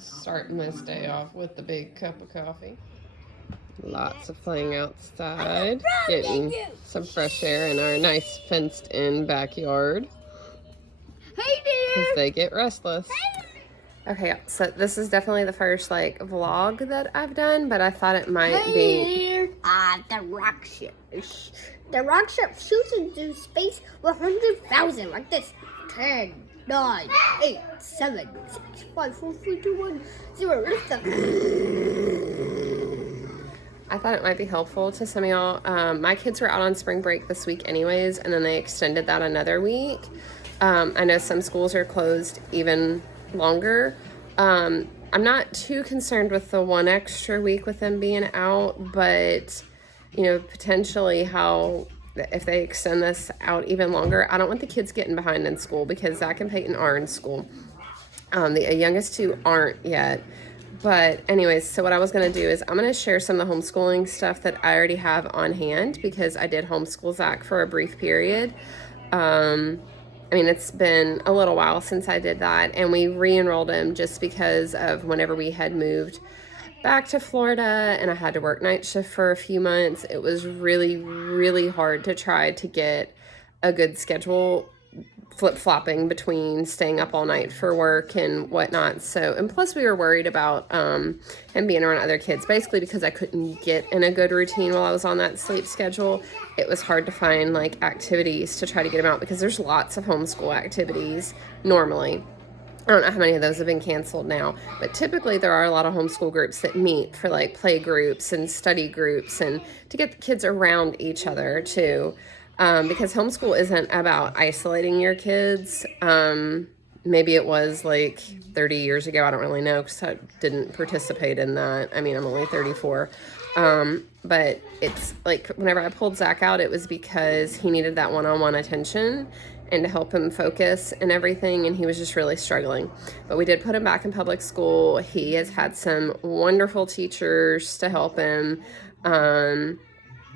Starting this day off with the big cup of coffee. Lots of playing outside, getting some fresh air in our nice fenced-in backyard. Hey there! Because they get restless. Okay, so this is definitely the first vlog that I've done, but I thought it might be. The rock ship. The rock ship shoots into space with 100,000 like this. 10, 9, 8, 7, 6, 5, 4, 3, 2, 1, 0. Lift up. I thought it might be helpful to some of y'all. My kids were out on spring break this week anyways, and then they extended that another week. I know some schools are closed even longer. I'm not too concerned with the one extra week with them being out, but potentially if they extend this out even longer, I don't want the kids getting behind in school because Zach and Peyton are in school. The youngest two aren't yet. But anyways, so what I was going to do is I'm going to share some of the homeschooling stuff that I already have on hand because I did homeschool Zach for a brief period. It's been a little while since I did that, and we re-enrolled him just because of whenever we had moved back to Florida and I had to work night shift for a few months. It was really, really hard to try to get a good schedule flip-flopping between staying up all night for work and whatnot. So, and plus we were worried about him being around other kids, basically because I couldn't get in a good routine while I was on that sleep schedule. It was hard to find activities to try to get him out because there's lots of homeschool activities normally. I don't know how many of those have been canceled now, but typically there are a lot of homeschool groups that meet for play groups and study groups and to get the kids around each other too. Because homeschool isn't about isolating your kids. Maybe it was 30 years ago. I don't really know because I didn't participate in that. I'm only 34. But it's whenever I pulled Zach out, it was because he needed that one-on-one attention and to help him focus and everything. And he was just really struggling. But we did put him back in public school. He has had some wonderful teachers to help him. And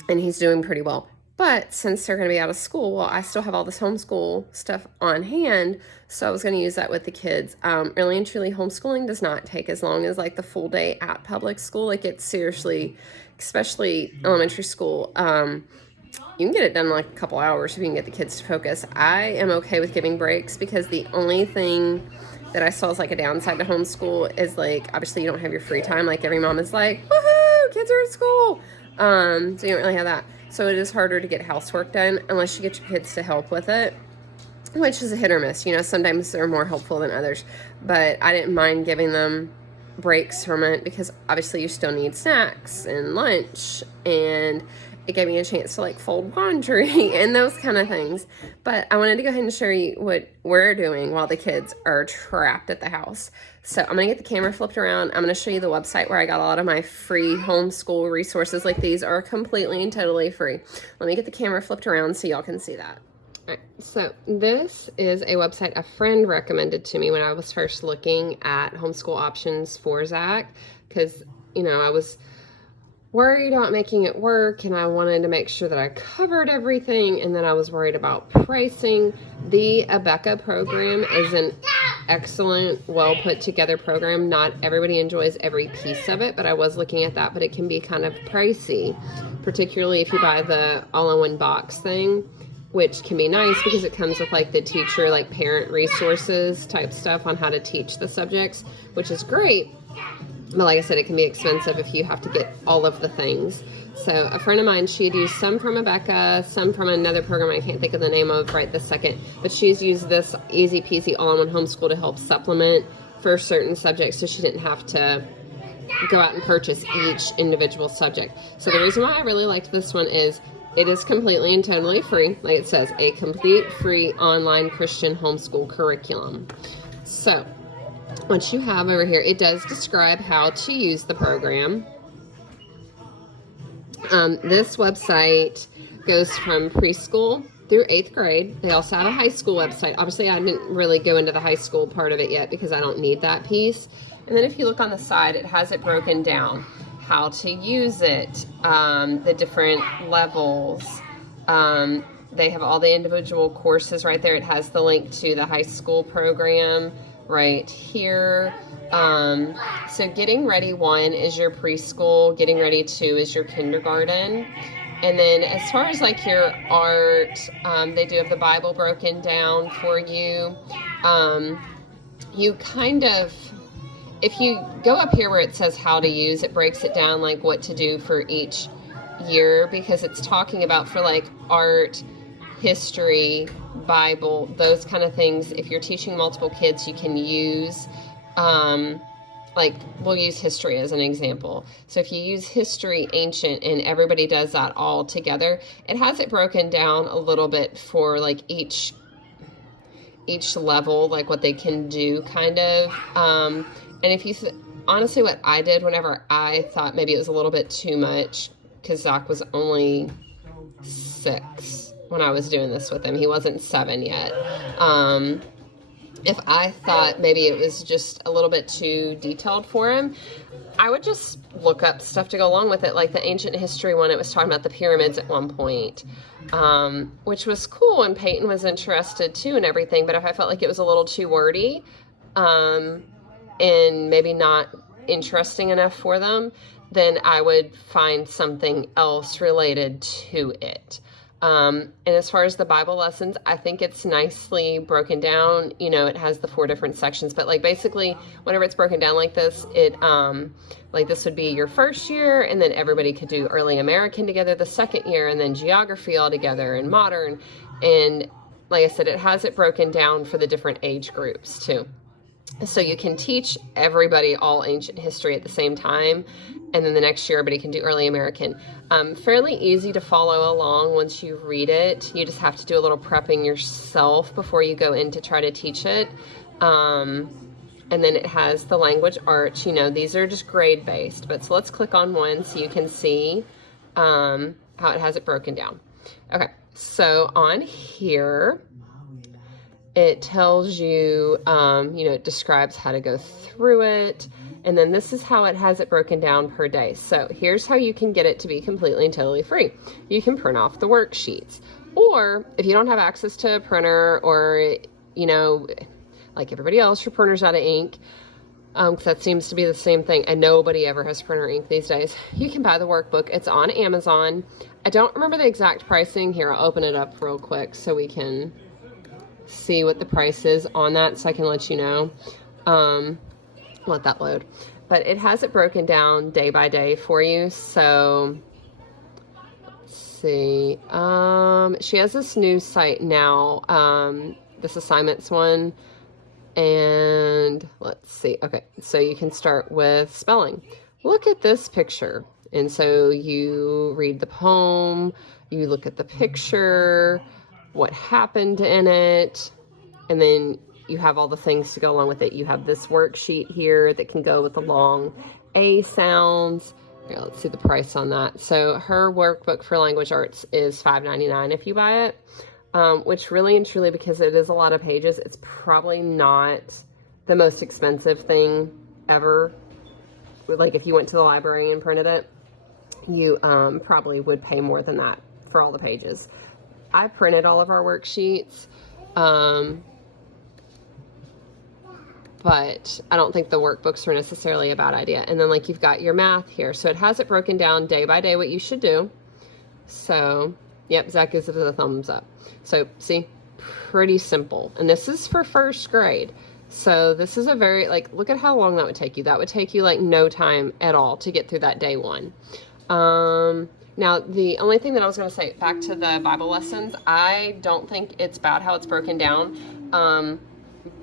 he's doing pretty well. But since they're going to be out of school, well, I still have all this homeschool stuff on hand, so I was going to use that with the kids. Really and truly, homeschooling does not take as long as the full day at public school. It's seriously, especially elementary school, you can get it done in a couple hours if you can get the kids to focus. I am okay with giving breaks because the only thing that I saw as a downside to homeschool is obviously you don't have your free time. Every mom is woohoo, kids are at school. So you don't really have that. So it is harder to get housework done unless you get your kids to help with it, which is a hit or miss. Sometimes they're more helpful than others. But I didn't mind giving them breaks from it because obviously you still need snacks and lunch, and it gave me a chance to fold laundry and those kind of things. But I wanted to go ahead and show you what we're doing while the kids are trapped at the house. So I'm going to get the camera flipped around. I'm going to show you the website where I got a lot of my free homeschool resources. These are completely and totally free. Let me get the camera flipped around so y'all can see that. All right, so this is a website a friend recommended to me when I was first looking at homeschool options for Zach because, I was worried about making it work and I wanted to make sure that I covered everything, and then I was worried about pricing. The Abeka program is an excellent, well put together program. Not everybody enjoys every piece of it, but I was looking at that, but it can be kind of pricey, particularly if you buy the all-in-one box thing, which can be nice because it comes with the teacher parent resources type stuff on how to teach the subjects, which is great. But like I said, it can be expensive if you have to get all of the things. So a friend of mine, she had used some from Abeka, some from another program I can't think of the name of right this second, but she's used this easy peasy all-in-one homeschool to help supplement for certain subjects so she didn't have to go out and purchase each individual subject. So the reason why I really liked this one is it is completely and totally free. Like it says, a complete free online Christian homeschool curriculum. So what you have over here, it does describe how to use the program. This website goes from preschool through 8th grade. They also have a high school website. Obviously, I didn't really go into the high school part of it yet because I don't need that piece. And then if you look on the side, it has it broken down, how to use it, the different levels. They have all the individual courses right there. It has the link to the high school program, right here. So Getting Ready 1 is your preschool, Getting Ready 2 is your kindergarten. And then as far as like your art, they do have the Bible broken down for you. You kind of, if you go up here where it says how to use, it breaks it down like what to do for each year, because it's talking about for like art, history, Bible, those kind of things. If you're teaching multiple kids, you can use, like we'll use history as an example. So if you use history, ancient, and everybody does that all together, it has it broken down a little bit for like each level, like what they can do kind of. And if you, honestly, what I did whenever I thought maybe it was a little bit too much, because Zach was only 6 when I was doing this with him. He wasn't 7 yet. If I thought maybe it was just a little bit too detailed for him, I would just look up stuff to go along with it. Like the ancient history one, it was talking about the pyramids at one point, which was cool, and Peyton was interested too and everything. But if I felt like it was a little too wordy, and maybe not interesting enough for them, then I would find something else related to it. And as far as the Bible lessons, I think it's nicely broken down. You know, it has the 4 different sections, but like basically whenever it's broken down like this, it, like this would be your first year, and then everybody could do early American together the second year, and then geography all together, and modern. And like I said, it has it broken down for the different age groups too. So you can teach everybody all ancient history at the same time, and then the next year everybody can do early American. Fairly easy to follow along once you read it. You just have to do a little prepping yourself before you go in to try to teach it. And then it has the language arts. You know, these are just grade based, but so let's click on one so you can see how it has it broken down. Okay, so on here, it tells you, you know, it describes how to go through it. And then this is how it has it broken down per day. So here's how you can get it to be completely and totally free. You can print off the worksheets. Or if you don't have access to a printer, or, you know, like everybody else, your printer's out of ink, because that seems to be the same thing, and nobody ever has printer ink these days, you can buy the workbook. It's on Amazon. I don't remember the exact pricing. Here, I'll open it up real quick so we can see what the price is on that, so I can let you know. Let that load. But it has it broken down day by day for you. So let's see. She has this new site now, this assignments one. And let's see. Okay, so you can start with spelling. Look at this picture. And so you read the poem, you look at the picture, what happened in it, and then you have all the things to go along with it. You have this worksheet here that can go with the long A sounds. Here, let's see the price on that. So her workbook for language arts is $5.99 if you buy it, which really and truly, because it is a lot of pages, it's probably not the most expensive thing ever. Like if you went to the library and printed it, you probably would pay more than that for all the pages. I printed all of our worksheets, but I don't think the workbooks are necessarily a bad idea. And then like you've got your math here. So it has it broken down day by day what you should do. So, yep, Zach gives it a thumbs up. So see, pretty simple. And this is for first grade. So this is a very, like, look at how long that would take you. That would take you like no time at all to get through that day one. Now, the only thing that I was going to say, back to the Bible lessons, I don't think it's bad how it's broken down.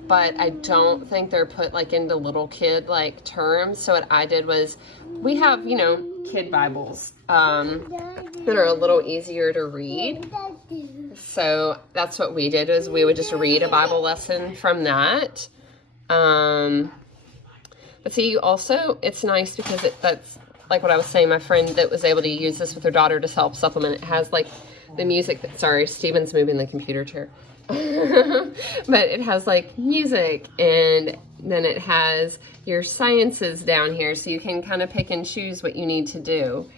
But I don't think they're put like into little kid like terms. So what I did was, we have, you know, kid Bibles that are a little easier to read. So that's what we did, is we would just read a Bible lesson from that. But see, you also, it's nice because that's like what I was saying, my friend that was able to use this with her daughter to help supplement. It has like the music that, sorry, Steven's moving the computer chair. But it has like music, and then it has your sciences down here, so you can kind of pick and choose what you need to do.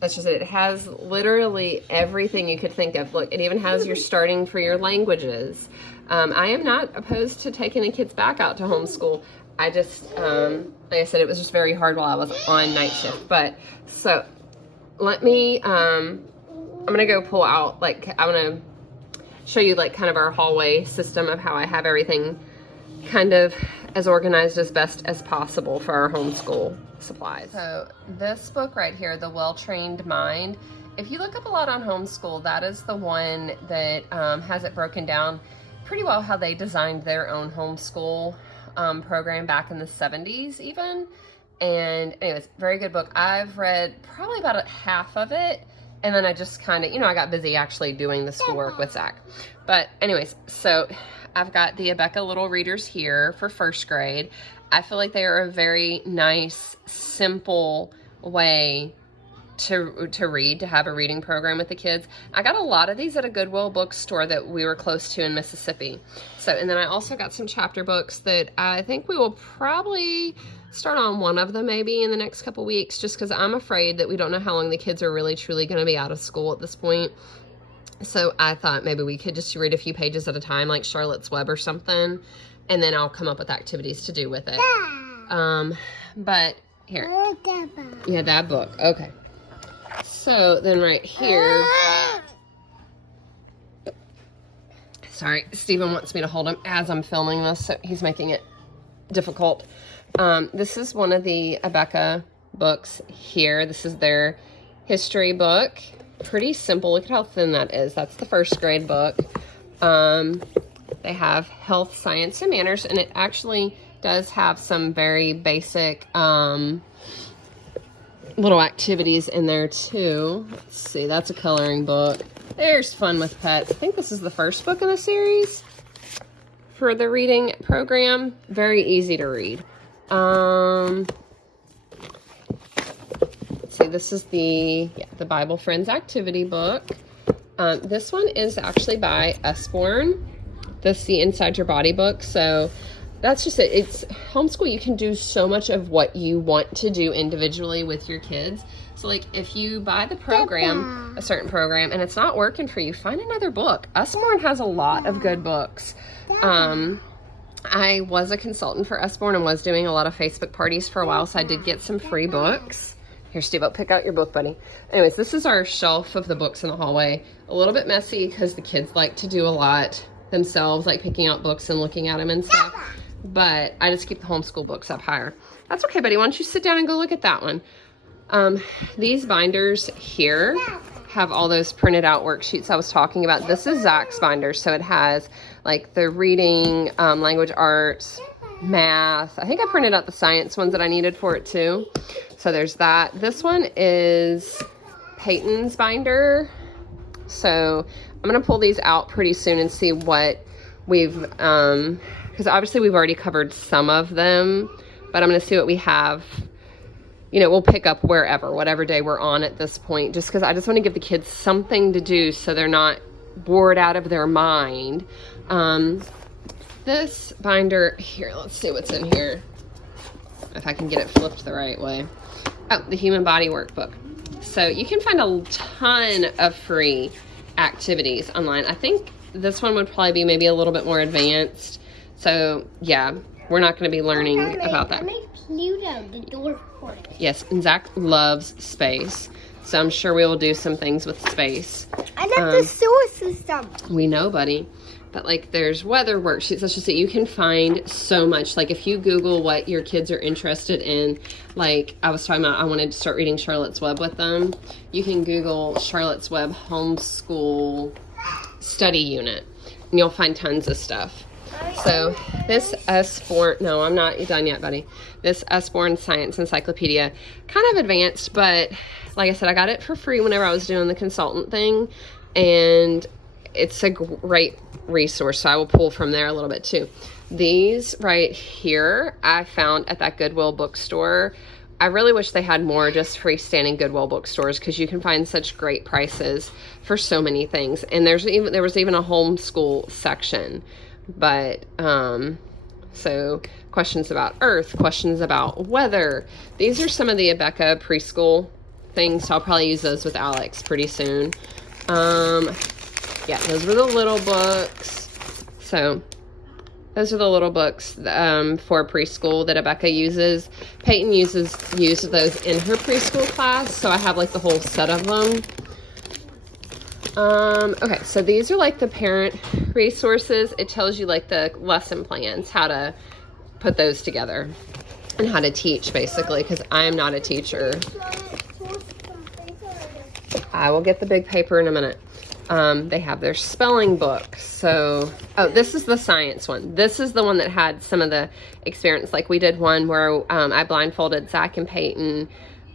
That's just it. It has literally everything you could think of. Look, it even has your starting for your languages. I am not opposed to taking the kids back out to homeschool. I just, like I said, it was just very hard while I was on night shift. But, so, let me, I'm going to go pull out, like, I'm going to show you, like, kind of our hallway system of how I have everything kind of as organized as best as possible for our homeschool supplies. So this book right here, The Well-Trained Mind, if you look up a lot on Homeschool, that is the one that has it broken down pretty well how they designed their own homeschool program back in the 70s even. And anyways, very good book. I've read probably about half of it, and then I just kind of, I got busy actually doing the schoolwork with Zach. But anyways, so I've got the Abeka Little Readers here for first grade. I feel like they are a very nice, simple way to read, to have a reading program with the kids. I got a lot of these at a Goodwill bookstore that we were close to in Mississippi. So, and then I also got some chapter books that I think we will probably start on one of them maybe in the next couple weeks, just because I'm afraid that we don't know how long the kids are really truly going to be out of school at this point. So I thought maybe we could just read a few pages at a time, like Charlotte's Web or something, and then I'll come up with activities to do with it. But here, yeah, that book. Okay. So then right here, sorry, Stephen wants me to hold him as I'm filming this, so he's making it difficult. This is one of the Abeka books here. This is their history book. Pretty simple. Look at how thin that is. That's the first grade book. They have health, science, and manners, and it actually does have some very basic little activities in there too. Let's see, that's a coloring book. There's Fun with Pets. I think this is the first book in the series for the reading program. Very easy to read. Let's see, this is the Bible Friends activity book. This one is actually by Usborne. This is the Inside Your Body book. So that's just it. It's homeschool. You can do so much of what you want to do individually with your kids. So like if you buy the program, a certain program, and it's not working for you, find another book. Usborne has a lot of good books. I was a consultant for Usborne and was doing a lot of Facebook parties for a while, so I did get some free books. Here, Steve, I'll pick out your book, buddy. Anyways, this is our shelf of the books in the hallway. A little bit messy because the kids like to do a lot themselves, like picking out books and looking at them and stuff. But I just keep the homeschool books up higher. That's okay, buddy. Why don't you sit down and go look at that one? These binders here have all those printed out worksheets I was talking about. This is Zach's binder, so it has like the reading, language arts, math. I think I printed out the science ones that I needed for it too. So there's that. This one is Peyton's binder. So I'm going to pull these out pretty soon and see what we've, because obviously we've already covered some of them, but I'm going to see what we have. We'll pick up wherever, whatever day we're on at this point, just because I just want to give the kids something to do so they're not bored out of their mind. This binder here, let's see what's in here. If I can get it flipped the right way. Oh, the Human Body Workbook. So you can find a ton of free activities online. I think this one would probably be maybe a little bit more advanced. So yeah, we're not going to be learning about that. Pluto, the door portal. Yes, and Zach loves space. So I'm sure we will do some things with space. I love the sewer system. We know, buddy. But like there's weather worksheets. Let's just say you can find so much. Like if you Google what your kids are interested in, like I was talking about, I wanted to start reading Charlotte's Web with them. You can Google Charlotte's Web homeschool study unit and you'll find tons of stuff. So this Usborne, no, I'm not done yet, buddy. This Usborne Science Encyclopedia, kind of advanced, but like I said, I got it for free whenever I was doing the consultant thing, and it's a great resource, so I will pull from there a little bit too. These right here, I found at that Goodwill bookstore. I really wish they had more just freestanding Goodwill bookstores because you can find such great prices for so many things. And there was even a homeschool section. But, so questions about Earth, questions about weather. These are some of the Abeka preschool things, so I'll probably use those with Alex pretty soon. Yeah, those were the little books. So those are the little books for preschool that Rebecca uses. Peyton uses those in her preschool class, so I have like the whole set of them. Okay, so these are like the parent resources. It tells you like the lesson plans, how to put those together, and how to teach basically, because I'm not a teacher. I will get the big paper in a minute. They have their spelling book. So, oh, this is the science one. This is the one that had some of the experience. Like we did one where I blindfolded Zach and Peyton,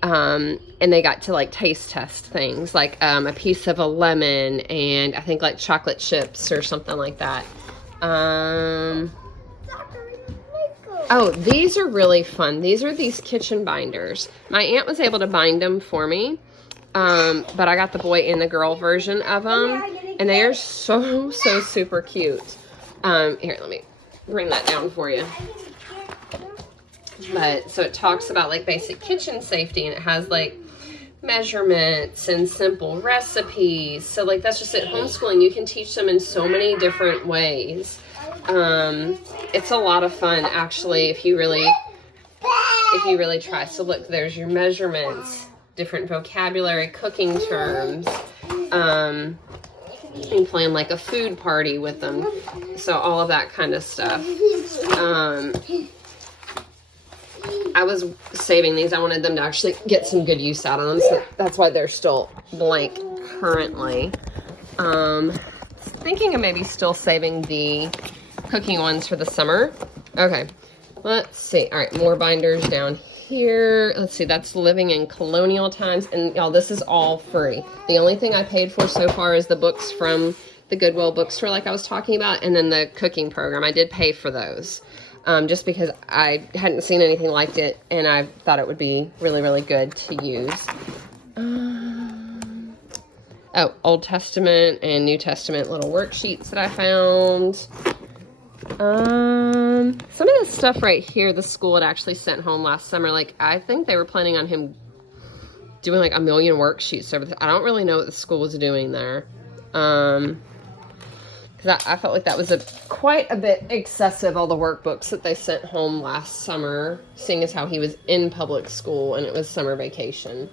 and they got to like taste test things, like a piece of a lemon and I think like chocolate chips or something like that. Oh, these are really fun. These are these kitchen binders. My aunt was able to bind them for me. But I got the boy and the girl version of them, and they are so super cute. Here, let me bring that down for you. But, so it talks about like basic kitchen safety, and it has like measurements and simple recipes. So like that's just it. Homeschooling, you can teach them in so many different ways. It's a lot of fun actually if you really try. So look, there's your measurements, different vocabulary, cooking terms. You can plan like a food party with them. So all of that kind of stuff. I was saving these. I wanted them to actually get some good use out of them. So that's why they're still blank currently. Thinking of maybe still saving the cooking ones for the summer. Okay, let's see. All right, more binders down here. Let's see, that's living in colonial times. And y'all, this is all free. The only thing I paid for so far is the books from the Goodwill bookstore like I was talking about, and then the cooking program. I did pay for those just because I hadn't seen anything like it, and I thought it would be really good to use. Oh, Old Testament and New Testament little worksheets that I found. Some of this stuff right here, the school had actually sent home last summer. Like, I think they were planning on him doing like 1 million worksheets over. I don't really know what the school was doing there. Because I felt like that was quite a bit excessive, all the workbooks that they sent home last summer, seeing as how he was in public school and it was summer vacation.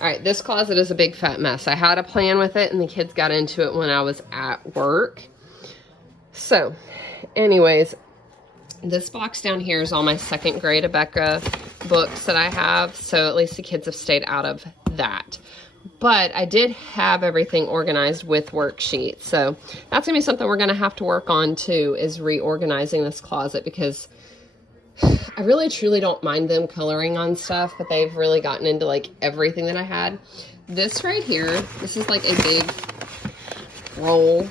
All right, this closet is a big fat mess. I had a plan with it, and the kids got into it when I was at work. So, anyways, this box down here is all my second grade Rebecca books that I have, so at least the kids have stayed out of that. But I did have everything organized with worksheets, so that's going to be something we're going to have to work on too, is reorganizing this closet, because I really truly don't mind them coloring on stuff, but they've really gotten into like everything that I had. This right here, this is like a big roll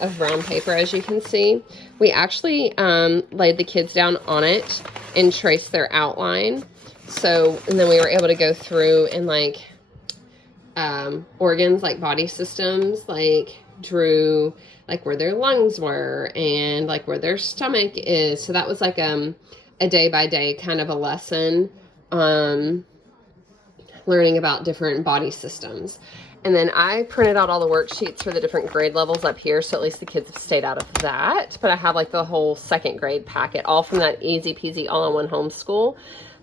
of brown paper, as you can see. We actually laid the kids down on it and traced their outline. So, and then we were able to go through and like organs, like body systems, like drew like where their lungs were and like where their stomach is. So that was like a day by day kind of a lesson, learning about different body systems. And then I printed out all the worksheets for the different grade levels up here, so at least the kids have stayed out of that. But I have like the whole second grade packet, all from that easy peasy all-in-one homeschool.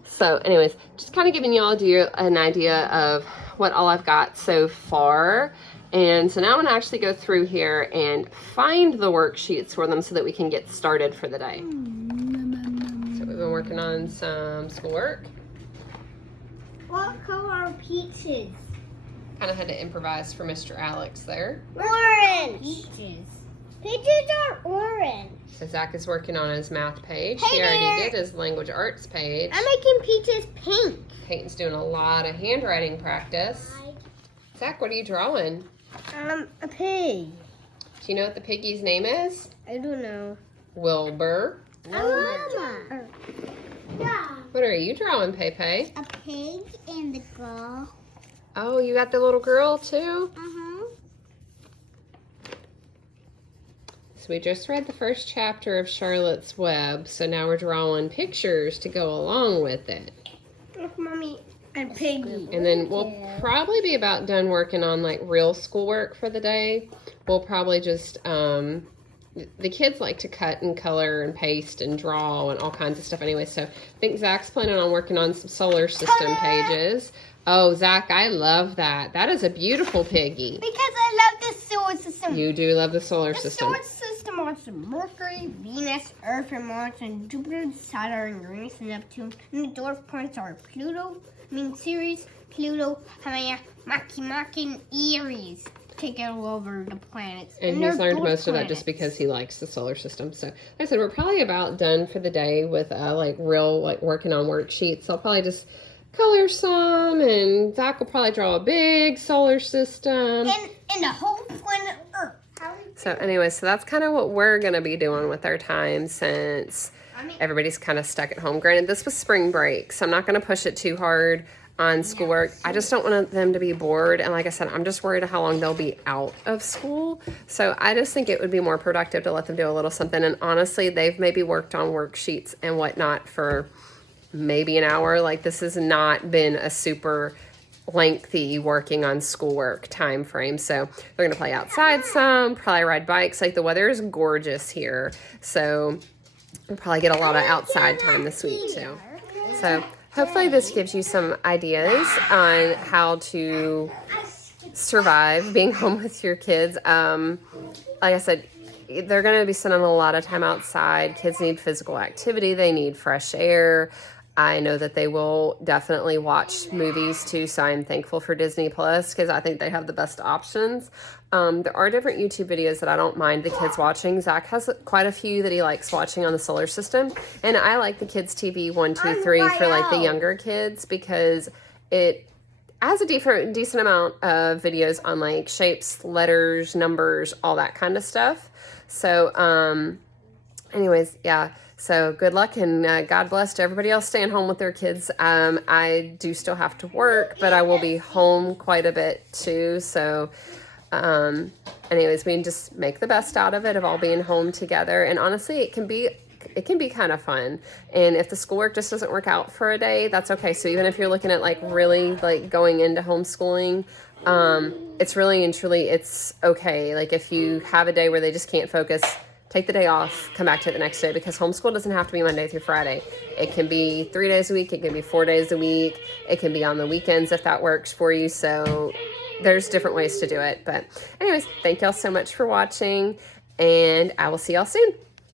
So anyways, just kind of giving you all an idea of what all I've got so far. And so now I'm gonna actually go through here and find the worksheets for them so that we can get started for the day. So we've been working on some schoolwork. What color are peaches? Kind of had to improvise for Mr. Alex there. Orange. Peaches. Peaches are orange. So Zach is working on his math page. Hey He already there. did his language arts page. I'm making peaches pink. Peyton's doing a lot of handwriting practice. Zach, what are you drawing? A pig. Do you know what the piggy's name is? I don't know. Wilbur. Mama. Yeah. What are you drawing, Pepe? A pig and the girl. Oh, you got the little girl too? So we just read the first chapter of Charlotte's Web, so now we're drawing pictures to go along with it. Look, Mommy, And Piggy. And then we'll probably be about done working on like real schoolwork for the day. We'll probably just, the kids like to cut and color and paste and draw and all kinds of stuff anyway. So I think Zach's planning on working on some solar system pages. Oh, Zach, I love that. That is a beautiful Piggy. Because I love the solar system. You do love the solar The system. solar system also Mercury, Venus, Earth, and Mars, and Jupiter, Saturn, Uranus, and Neptune. And the dwarf planets are Ceres, Pluto, Hawaii, Makemake, and Aries. Take it all over the planets. And he's learned most of that just because he likes the solar system. So, like I said, we're probably about done for the day with working on worksheets. I'll probably just color some, and Zach will probably draw a big solar system. And the whole planet Earth. So anyway, so that's kind of what we're going to be doing with our time since everybody's kind of stuck at home. Granted, this was spring break, so I'm not going to push it too hard on schoolwork. I just don't want them to be bored. And like I said, I'm just worried how long they'll be out of school. So I just think it would be more productive to let them do a little something. And honestly, they've maybe worked on worksheets and whatnot for maybe an hour. Like, this has not been a super lengthy working on schoolwork time frame. So they're going to play outside some, probably ride bikes. Like, the weather is gorgeous here. So we'll probably get a lot of outside time this week too. So hopefully this gives you some ideas on how to survive being home with your kids. Like I said, they're going to be spending a lot of time outside. Kids need physical activity. They need fresh air. I know that they will definitely watch movies too, so I'm thankful for Disney Plus because I think they have the best options. There are different YouTube videos that I don't mind the kids watching. Zach has quite a few that he likes watching on the solar system, and I like the Kids TV 1, 2, 3 for like the younger kids because it has a decent amount of videos on like shapes, letters, numbers, all that kind of stuff. So, anyways, yeah. So good luck and God bless to everybody else staying home with their kids. I do still have to work, but I will be home quite a bit too. So anyways, we can just make the best out of it, of all being home together. And honestly, it can be kind of fun. And if the schoolwork just doesn't work out for a day, that's okay. So even if you're looking at like really like going into homeschooling, it's really and truly, it's okay. Like if you have a day where they just can't focus, take the day off, come back to it the next day, because homeschool doesn't have to be Monday through Friday. It can be 3 days a week. It can be 4 days a week. It can be on the weekends if that works for you. So there's different ways to do it. But anyways, thank y'all so much for watching, and I will see y'all soon.